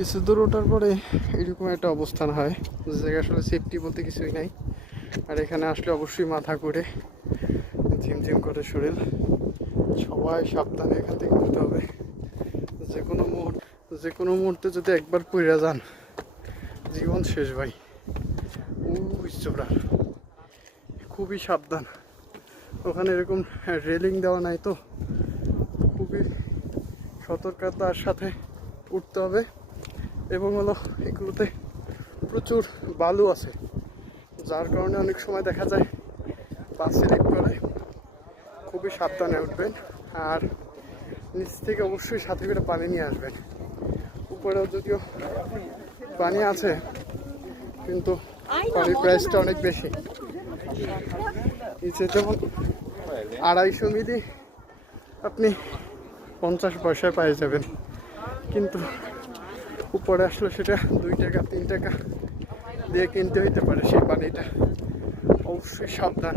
কিছু দূর ওঠার পরে এরকম একটা অবস্থান হয়, যে জায়গায় আসলে সেফটি বলতে কিছুই নাই। আর এখানে আসলে অবশ্যই মাথা ঘুরে, ঝিমঝিম করে শরীর, সবাই সাবধানে এখান থেকে উঠতে হবে। যে কোনো মুহূর্তে যদি একবার পড়ে যান, জীবন শেষ ভাই। চোরা, খুবই সাবধান। ওখানে এরকম রেলিং দেওয়া নাই, তো খুবই সতর্কতার সাথে উঠতে হবে। এবং হলো এগুলোতে প্রচুর বালু আছে, যার কারণে অনেক সময় দেখা যায় পা স্লিপ করে। খুবই সাবধানে উঠবেন, আর নিচ থেকে অবশ্যই সাথে করে পানি নিয়ে আসবেন। উপরেও যদিও পানি আছে, কিন্তু পানির প্রাইসটা অনেক বেশি। নিচে যেমন 250 মিলি আপনি 50 পয়সায় পেয়ে যাবেন, কিন্তু উপরে আসলে সেটা 2 টাকা 3 টাকা দিয়ে কিনতে হইতে পারে সেই পানিটা। অবশ্যই সাবধান।